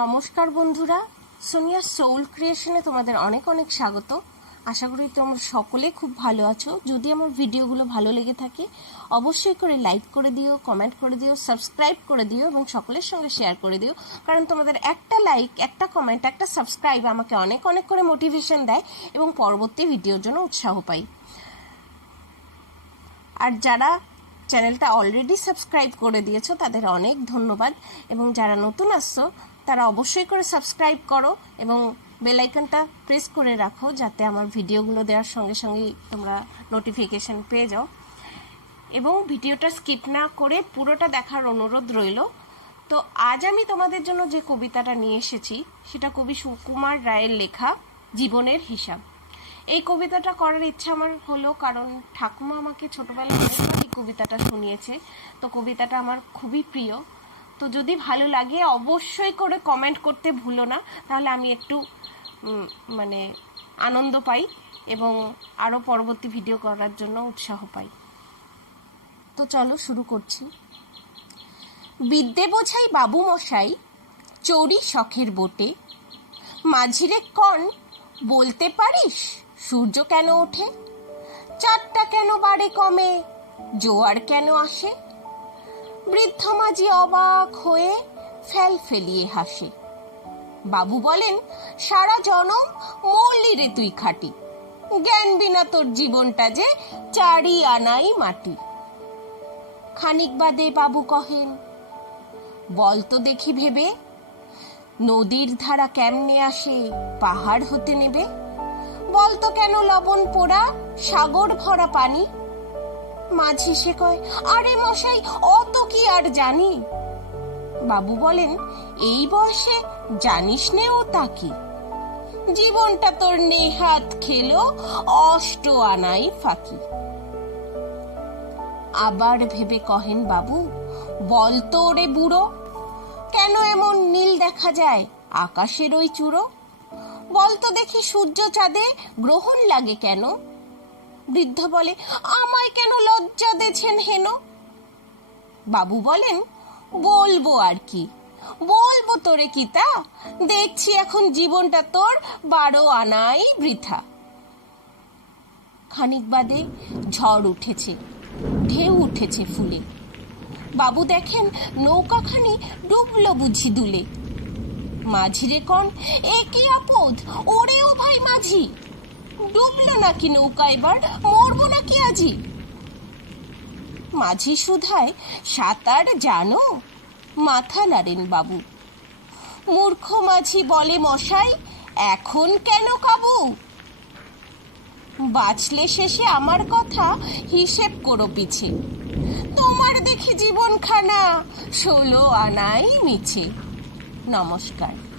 নমস্কার বন্ধুরা। সোনিয়া সোল ক্রিয়েশনে তোমাদের অনেক অনেক স্বাগত। আশা করি তোমরা সকলে খুব ভালো আছো। যদি আমার ভিডিওগুলো ভালো লেগে থাকে, অবশ্যই করে লাইক করে দিও কমেন্ট করে দিও সাবস্ক্রাইব করে দিও এবং সকলের সঙ্গে শেয়ার করে দিও। কারণ তোমাদের একটা লাইক একটা কমেন্ট একটা সাবস্ক্রাইব আমাকে অনেক অনেক করে মোটিভেশন দেয় এবং পরবর্তী ভিডিওর জন্য উৎসাহ পাই। আর যারা চ্যানেলটা অলরেডি সাবস্ক্রাইব করে দিয়েছ, তাদের অনেক ধন্যবাদ। এবং যারা নতুন আসছো তারা অবশ্যই করে সাবস্ক্রাইব করো এবং বেল আইকনটা প্রেস করে রাখো যাতে আমার ভিডিওগুলো দেওয়ার সঙ্গে সঙ্গেই তোমরা নোটিফিকেশন পেয়ে যাও। এবং ভিডিওটা স্কিপ না করে পুরোটা দেখার অনুরোধ রইল। তো আজ আমি তোমাদের জন্য যে কবিতাটা নিয়ে এসেছি, সেটা কবি সুকুমার রায়ের লেখা জীবনের হিসাব। এই কবিতাটা করার ইচ্ছা আমার হলো কারণ ঠাকুমা আমাকে ছোটবেলায় এই কবিতাটা শুনিয়েছে। তো কবিতাটা আমার খুবই প্রিয়। তো যদি ভালো লাগে, অবশ্যই করে কমেন্ট করতে ভুলো না। তাহলে আমি একটু মানে আনন্দ পাই এবং আরও পরবর্তী ভিডিও করার জন্য উৎসাহ পাই। তো চলো শুরু করছি। বিদ্যে বোঝাই বাবু মশাই চৌরি শখের বোটে। মাঝিরে কন, বলতে পারিস সূর্য কেন ওঠে? চারটা কেন বাড়ে কমে? জোয়ার কেন আসে? বৃদ্ধ মাঝি অবাক হয়ে ফেল ফেলিয়ে হাসে। বাবু বলেন, সারা জনম মরলি রে তুই খাটি। জ্ঞান বিনা তোর জীবনটা যে চারি আনাই মাটি। খানিক বাদে বাবু কহেন, বল তো দেখি ভেবে, নদীর ধারা কেমনে আসে, পাহাড় হতে নেবে? বলতো কেন লবণ পোড়া, সাগর ভরা পানি? মাঝি সে কয়, আরে মশাই, অত কি আর জানি? বাবু বলেন, এই বয়সে জানিস নে ও তা কি? জীবনটা তোর নেহাত খেলো, অষ্ট আনাই ফাঁকি। আবার ভেবে কহেন বাবু, বল তো ওরে বুড়ো, কেন এমন নীল দেখা যায় আকাশের ওই চূড়ো? বলতো দেখি সূর্য চাঁদে গ্রহণ লাগে কেন? বৃদ্ধ বলে, আমায় কেন লজ্জা দেছেন হেন? বাবু বলেন, বলব আর কি। বলব তোরে কি তা? দেখছি এখন জীবনটা তোর বারো আনাই বৃথা। খানিক বাদে ঝড় উঠেছে, ঢেউ উঠেছে ফুলে। বাবু দেখেন নৌকাখানি ডুবলো বুঝি দুলে। মাঝিরে কন, এ কি আপদ? ওরেও ভাই মাঝি! ডুবলো নাকি নৌকা এবার? মরবো নাকি আজি? মাঝি সুধায়, সাঁতার জানো? মাথা নাড়েন বাবু। মূর্খ মাঝি বলে, মশাই, এখন কেন কাবু? বাঁচলে শেষে আমার কথা হিসেব করো পিছে। তোমার দেখি জীবনখানা, ষোলো আনাই মিছে। নমস্কার।